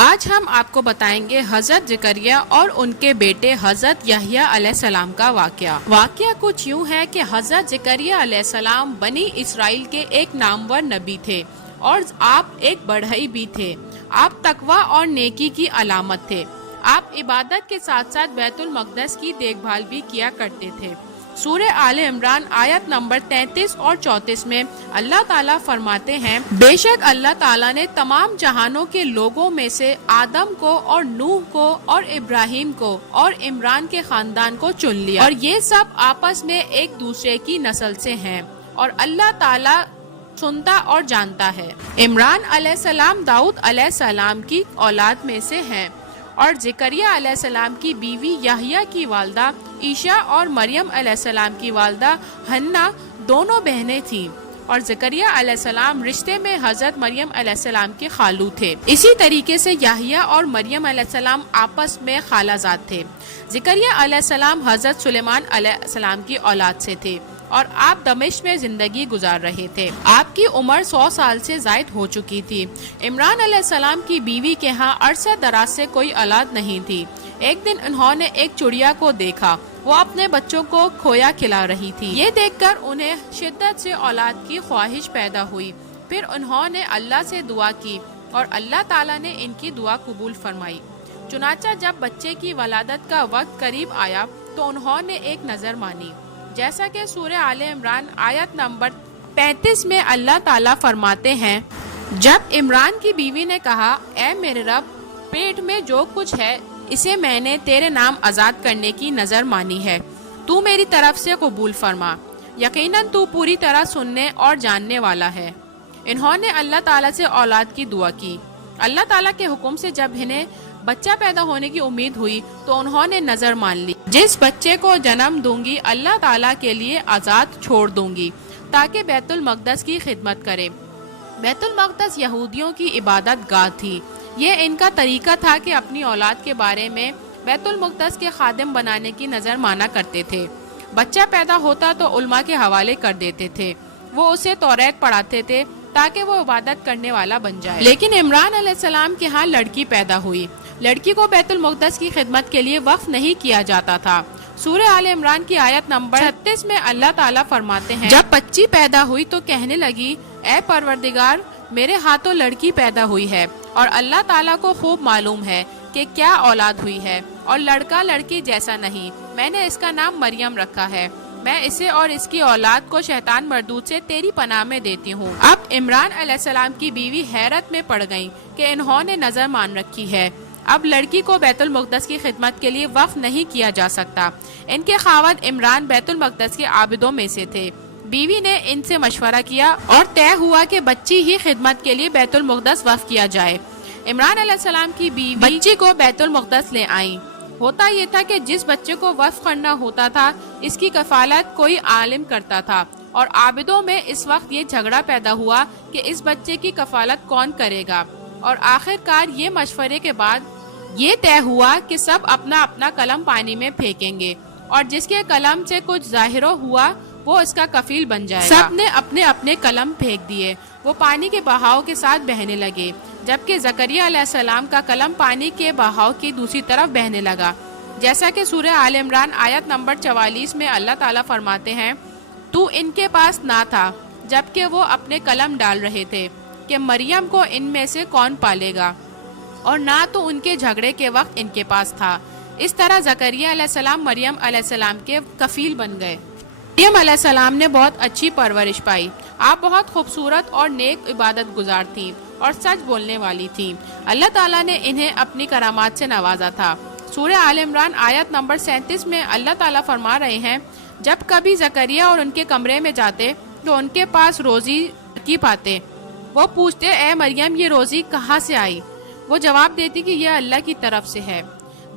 آج ہم آپ کو بتائیں گے حضرت زکریا اور ان کے بیٹے حضرت یحییٰ علیہ السلام کا واقعہ کچھ یوں ہے کہ حضرت زکریا علیہ السلام بنی اسرائیل کے ایک نامور نبی تھے اور آپ ایک بڑھئی بھی تھے۔ آپ تقوی اور نیکی کی علامت تھے۔ آپ عبادت کے ساتھ ساتھ بیت المقدس کی دیکھ بھال بھی کیا کرتے تھے۔ سورہ آل عمران آیت نمبر 33 اور 34 میں اللہ تعالیٰ فرماتے ہیں، بے شک اللہ تعالیٰ نے تمام جہانوں کے لوگوں میں سے آدم کو اور نوح کو اور ابراہیم کو اور عمران کے خاندان کو چن لیا، اور یہ سب آپس میں ایک دوسرے کی نسل سے ہیں اور اللہ تعالیٰ سنتا اور جانتا ہے۔ عمران علیہ السلام داؤد علیہ السلام کی اولاد میں سے ہیں، اور زکریا علیہ السلام کی بیوی یحییٰ کی والدہ عیشا اور مریم علیہ السلام کی والدہ حنا دونوں بہنیں تھیں، اور زکریا علیہ السلام رشتے میں حضرت مریم علیہ السلام کے خالو تھے۔ اسی طریقے سے یحییٰ اور مریم علیہ السلام آپس میں خالہ زاد تھے۔ زکریا علیہ السلام حضرت سلیمان علیہ السلام کی اولاد سے تھے اور آپ دمشق میں زندگی گزار رہے تھے۔ آپ کی عمر 100 سال سے زائد ہو چکی تھی۔ عمران علیہ السلام کی بیوی کے ہاں عرصہ دراز سے کوئی اولاد نہیں تھی۔ ایک دن انہوں نے ایک چڑیا کو دیکھا، وہ اپنے بچوں کو کھویا کھلا رہی تھی۔ یہ دیکھ کر انہیں شدت سے اولاد کی خواہش پیدا ہوئی۔ پھر انہوں نے اللہ سے دعا کی اور اللہ تعالیٰ نے ان کی دعا قبول فرمائی۔ چنانچہ جب بچے کی ولادت کا وقت قریب آیا تو انہوں نے ایک نظر مانی، جیسا کہ سورہ آل عمران آیت نمبر 35 میں اللہ تعالیٰ فرماتے ہیں، جب عمران کی بیوی نے کہا، اے میرے رب، پیٹ میں جو کچھ ہے اسے میں نے تیرے نام آزاد کرنے کی نظر مانی ہے، تو میری طرف سے قبول فرما، یقیناً تو پوری طرح سننے اور جاننے والا ہے۔ انہوں نے اللہ تعالیٰ سے اولاد کی دعا کی۔ اللہ تعالیٰ کے حکم سے جب انہیں بچہ پیدا ہونے کی امید ہوئی تو انہوں نے نظر مان لی، جس بچے کو جنم دوں گی اللہ تعالیٰ کے لیے آزاد چھوڑ دوں گی تاکہ بیت المقدس کی خدمت کرے۔ بیت المقدس یہودیوں کی عبادت گاہ تھی۔ یہ ان کا طریقہ تھا کہ اپنی اولاد کے بارے میں بیت المقدس کے خادم بنانے کی نظر مانا کرتے تھے۔ بچہ پیدا ہوتا تو علماء کے حوالے کر دیتے تھے، وہ اسے توریت پڑھاتے تھے تاکہ وہ عبادت کرنے والا بن جائے۔ لیکن عمران علیہ السلام کے ہاں لڑکی پیدا ہوئی۔ لڑکی کو بیت المقدس کی خدمت کے لیے وقف نہیں کیا جاتا تھا۔ سورہ آل عمران کی آیت نمبر 36 میں اللہ تعالیٰ فرماتے ہیں، جب بچی پیدا ہوئی تو کہنے لگی، اے پروردگار، میرے ہاتھوں لڑکی پیدا ہوئی ہے، اور اللہ تعالیٰ کو خوب معلوم ہے کہ کیا اولاد ہوئی ہے، اور لڑکا لڑکی جیسا نہیں، میں نے اس کا نام مریم رکھا ہے۔ میں اسے اور اس کی اولاد کو شیطان مردود سے تیری پناہ میں دیتی ہوں۔ اب عمران علیہ السلام کی بیوی حیرت میں پڑ گئیں کہ انہوں نے نظر مان رکھی ہے، اب لڑکی کو بیت المقدس کی خدمت کے لیے وقف نہیں کیا جا سکتا۔ ان کے خاوند عمران بیت المقدس کے عابدوں میں سے تھے۔ بیوی نے ان سے مشورہ کیا اور طے ہوا کہ بچی ہی خدمت کے لیے بیت المقدس وقف کیا جائے۔ عمران علیہ السلام کی بیوی بچی کو بیت المقدس لے آئیں۔ ہوتا یہ تھا کہ جس بچے کو وقف کرنا ہوتا تھا اس کی کفالت کوئی عالم کرتا تھا، اور عابدوں میں اس وقت یہ جھگڑا پیدا ہوا کہ اس بچے کی کفالت کون کرے گا، اور آخر کار یہ مشورے کے بعد یہ طے ہوا کہ سب اپنا اپنا قلم پانی میں پھینکیں گے، اور جس کے قلم سے کچھ ظاہر ہوا وہ اس کا کفیل بن جائے گا۔ سب نے اپنے اپنے قلم پھینک دیے، وہ پانی کے بہاؤ کے ساتھ بہنے لگے، جبکہ زکریا علیہ السلام کا قلم پانی کے بہاؤ کی دوسری طرف بہنے لگا، جیسا کہ سورہ آل عمران آیت نمبر 44 میں اللہ تعالیٰ فرماتے ہیں، تو ان کے پاس نہ تھا جبکہ وہ اپنے قلم ڈال رہے تھے کہ مریم کو ان میں سے کون پالے گا، اور نہ تو ان کے جھگڑے کے وقت ان کے پاس تھا۔ اس طرح زکریا علیہ السلام مریم علیہ السلام کے کفیل بن گئے۔ مریم علیہ السلام نے بہت اچھی پرورش پائی۔ آپ بہت خوبصورت اور نیک عبادت گزار تھیں اور سچ بولنے والی تھیں۔ اللہ تعالیٰ نے انہیں اپنی کرامات سے نوازا تھا۔ سورہ آل عمران آیت نمبر 37 میں اللہ تعالیٰ فرما رہے ہیں، جب کبھی زکریا اور ان کے کمرے میں جاتے تو ان کے پاس روزی کی پاتے۔ وہ پوچھتے، اے مریم، یہ روزی کہاں سے آئی؟ وہ جواب دیتی کہ یہ اللہ کی طرف سے ہے،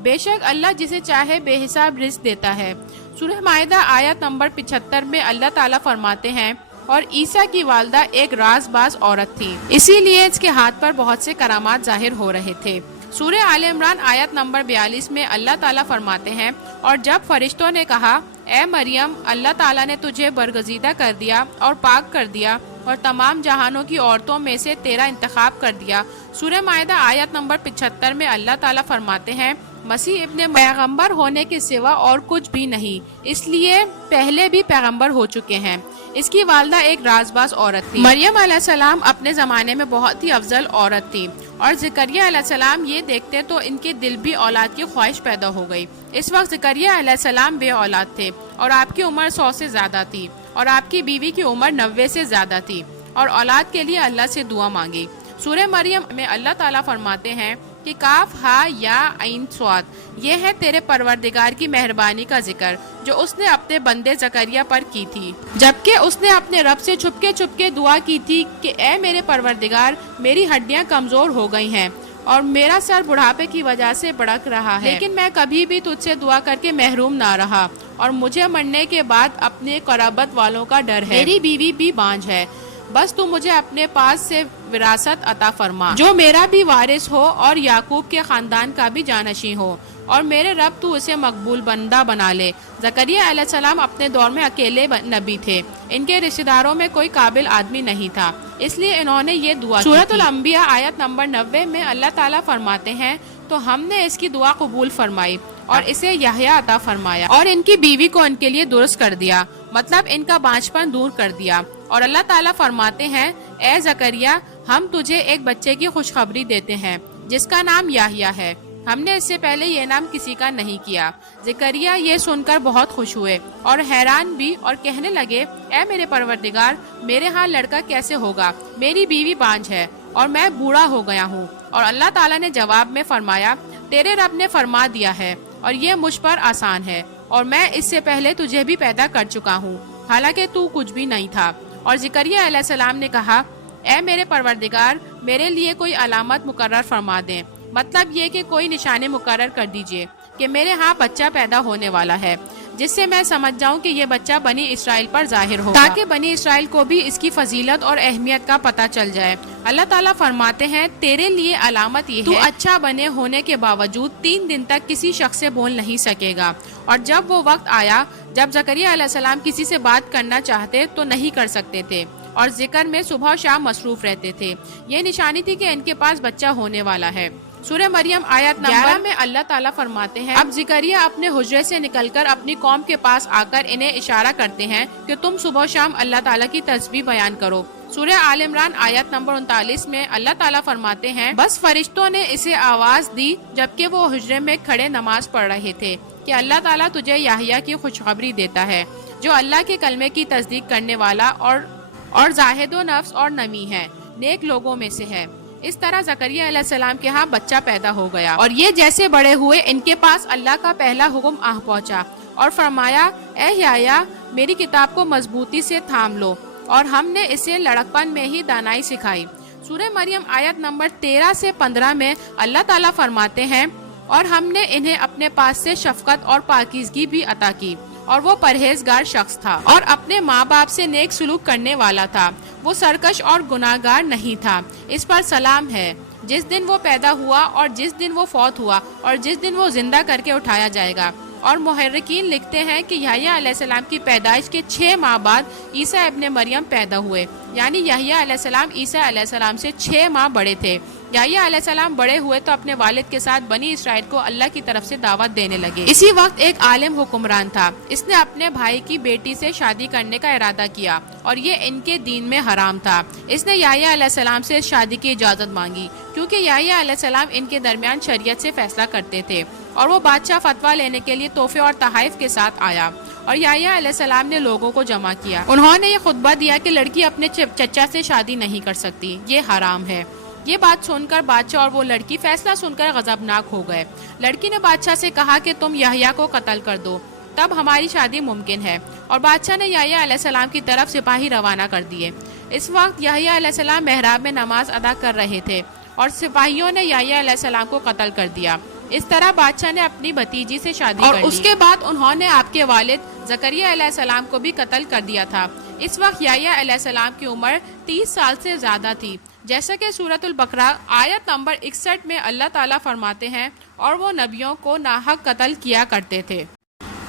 بے شک اللہ جسے چاہے بے حساب رزق دیتا ہے۔ سورہ مائدہ آیت نمبر 75 میں اللہ تعالیٰ فرماتے ہیں، اور عیسیٰ کی والدہ ایک راز باز عورت تھی، اسی لیے اس کے ہاتھ پر بہت سے کرامات ظاہر ہو رہے تھے۔ سورہ آل عمران آیت نمبر 42 میں اللہ تعالیٰ فرماتے ہیں، اور جب فرشتوں نے کہا، اے مریم، اللہ تعالیٰ نے تجھے برگزیدہ کر دیا اور پاک کر دیا، اور تمام جہانوں کی عورتوں میں سے تیرا انتخاب کر دیا۔ سورہ مائدہ آیت نمبر 75 میں اللہ تعالیٰ فرماتے ہیں مسیح ابن پیغمبر ہونے کے سوا اور کچھ بھی نہیں، اس لیے پہلے بھی پیغمبر ہو چکے ہیں۔ اس کی والدہ ایک راز باز عورت تھی۔ مریم علیہ السلام اپنے زمانے میں بہت ہی افضل عورت تھی، اور زکریا علیہ السلام یہ دیکھتے تو ان کے دل بھی اولاد کی خواہش پیدا ہو گئی۔ اس وقت زکریا علیہ السلام بے اولاد تھے، اور آپ کی عمر 100 سے زیادہ تھی، اور آپ کی بیوی کی عمر 90 سے زیادہ تھی، اور اولاد کے لیے اللہ سے دعا مانگی۔ سورہ مریم میں اللہ تعالیٰ فرماتے ہیں کہ کاف ہا یا عین صاد، یہ ہے تیرے پروردگار کی مہربانی کا ذکر جو اس نے اپنے بندے زکریا پر کی تھی، جبکہ اس نے اپنے رب سے چھپکے چھپکے دعا کی تھی کہ اے میرے پروردگار، میری ہڈیاں کمزور ہو گئی ہیں اور میرا سر بڑھاپے کی وجہ سے بڑک رہا ہے، لیکن میں کبھی بھی تجھ سے دعا کر کے محروم نہ رہا، اور مجھے مرنے کے بعد اپنے قرابت والوں کا ڈر ہے۔ میری بیوی بھی بانجھ ہے، بس تو مجھے اپنے پاس سے وراثت عطا فرما جو میرا بھی وارث ہو اور یعقوب کے خاندان کا بھی جانشین ہو، اور میرے رب تو اسے مقبول بندہ بنا لے۔ زکریا علیہ السلام اپنے دور میں اکیلے نبی تھے، ان کے رشتہ داروں میں کوئی قابل آدمی نہیں تھا، اس لیے انہوں نے یہ دعا کی۔ سورۃ الانبیاء آیت نمبر 90 میں اللہ تعالیٰ فرماتے ہیں تو ہم نے اس کی دعا قبول فرمائی اور اسے یحییٰ عطا فرمایا، اور ان کی بیوی کو ان کے لیے درست کر دیا، مطلب ان کا بانجھپن دور کر دیا۔ اور اللہ تعالیٰ فرماتے ہیں اے زکریا، ہم تجھے ایک بچے کی خوشخبری دیتے ہیں جس کا نام یحییٰ ہے، ہم نے اس سے پہلے یہ نام کسی کا نہیں کیا۔ زکریا یہ سن کر بہت خوش ہوئے اور حیران بھی، اور کہنے لگے اے میرے پروردگار، میرے ہاں لڑکا کیسے ہوگا؟ میری بیوی بانجھ ہے اور میں بوڑھا ہو گیا ہوں۔ اور اللہ تعالیٰ نے جواب میں فرمایا تیرے رب نے فرما دیا ہے اور یہ مجھ پر آسان ہے، اور میں اس سے پہلے تجھے بھی پیدا کر چکا ہوں حالانکہ تو کچھ بھی نہیں تھا۔ اور زکریا علیہ السلام نے کہا اے میرے پروردگار، میرے لیے کوئی علامت مقرر فرما دیں، مطلب یہ کہ کوئی نشانے مقرر کر دیجئے کہ میرے ہاں بچہ پیدا ہونے والا ہے، جس سے میں سمجھ جاؤں کہ یہ بچہ بنی اسرائیل پر ظاہر ہوگا، تاکہ بنی اسرائیل کو بھی اس کی فضیلت اور اہمیت کا پتہ چل جائے۔ اللہ تعالیٰ فرماتے ہیں تیرے لیے علامت یہ ہے تو اچھا بنے ہونے کے باوجود 3 دن تک کسی شخص سے بول نہیں سکے گا۔ اور جب وہ وقت آیا جب زکریا علیہ السلام کسی سے بات کرنا چاہتے تو نہیں کر سکتے تھے، اور ذکر میں صبح و شام مصروف رہتے تھے۔ یہ نشانی تھی کہ ان کے پاس بچہ ہونے والا ہے۔ سورہ مریم آیت نمبر 11 میں اللہ تعالیٰ فرماتے ہیں اب زکریا اپنے حجرے سے نکل کر اپنی قوم کے پاس آ کر انہیں اشارہ کرتے ہیں کہ تم صبح و شام اللہ تعالیٰ کی تسبیح بیان کرو۔ سورہ آل عمران آیت نمبر 39 میں اللہ تعالیٰ فرماتے ہیں بس فرشتوں نے اسے آواز دی جبکہ وہ حجرے میں کھڑے نماز پڑھ رہے تھے کہ اللہ تعالیٰ تجھے یحییٰ کی خوشخبری دیتا ہے جو اللہ کے کلمے کی تصدیق کرنے والا اور زاہد و نفس اور نمی ہے، نیک لوگوں میں سے ہے۔ اس طرح زکریا علیہ السلام کے ہاں بچہ پیدا ہو گیا، اور یہ جیسے بڑے ہوئے ان کے پاس اللہ کا پہلا حکم آ پہنچا اور فرمایا اے یحییٰ، میری کتاب کو مضبوطی سے تھام لو، اور ہم نے اسے لڑکپن میں ہی دانائی سکھائی۔ سورہ مریم آیت نمبر 13 سے 15 میں اللہ تعالیٰ فرماتے ہیں اور ہم نے انہیں اپنے پاس سے شفقت اور پاکیزگی بھی عطا کی، اور وہ پرہیزگار شخص تھا اور اپنے ماں باپ سے نیک سلوک کرنے والا تھا، وہ سرکش اور گناہگار نہیں تھا۔ اس پر سلام ہے جس دن وہ پیدا ہوا اور جس دن وہ فوت ہوا اور جس دن وہ زندہ کر کے اٹھایا جائے گا۔ اور محرکین لکھتے ہیں کہ یحییٰ علیہ السلام کی پیدائش کے 6 ماہ بعد عیسیٰ ابن مریم پیدا ہوئے، یعنی یحییٰ علیہ السلام عیسیٰ علیہ السلام سے 6 ماہ بڑے تھے۔ یحییٰ علیہ السلام بڑے ہوئے تو اپنے والد کے ساتھ بنی اسرائیل کو اللہ کی طرف سے دعوت دینے لگے۔ اسی وقت ایک عالم حکمران تھا، اس نے اپنے بھائی کی بیٹی سے شادی کرنے کا ارادہ کیا اور یہ ان کے دین میں حرام تھا۔ اس نے یحییٰ علیہ السلام سے شادی کی اجازت مانگی کیونکہ یحییٰ علیہ السلام ان کے درمیان شریعت سے فیصلہ کرتے تھے، اور وہ بادشاہ فتویٰ لینے کے لیے تحفے اور تحائف کے ساتھ آیا، اور یحییٰ علیہ السلام نے لوگوں کو جمع کیا۔ انہوں نے یہ خطبہ دیا کہ لڑکی اپنے چچا سے شادی نہیں کر سکتی، یہ حرام ہے۔ یہ بات سن کر بادشاہ اور وہ لڑکی فیصلہ سن کر غضبناک ہو گئے۔ لڑکی نے بادشاہ سے کہا کہ تم یحییٰ کو قتل کر دو، تب ہماری شادی ممکن ہے، اور بادشاہ نے یحییٰ علیہ السلام کی طرف سپاہی روانہ کر دیے۔ اس وقت یحییٰ علیہ السلام محراب میں نماز ادا کر رہے تھے اور سپاہیوں نے یحییٰ علیہ السلام کو قتل کر دیا۔ اس طرح بادشاہ نے اپنی بھتیجی سے شادی اور اس کے بعد انہوں نے آپ کے والد زکریا علیہ السلام کو بھی قتل کر دیا تھا۔ اس وقت یحییٰ علیہ السلام کی عمر 30 سال سے زیادہ تھی، جیسا کہ سورۃ البقرہ آیت نمبر 61 میں اللہ تعالیٰ فرماتے ہیں اور وہ نبیوں کو ناحق قتل کیا کرتے تھے۔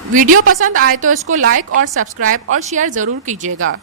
ویڈیو پسند آئے تو اس کو لائک اور سبسکرائب اور شیئر ضرور کیجیے گا۔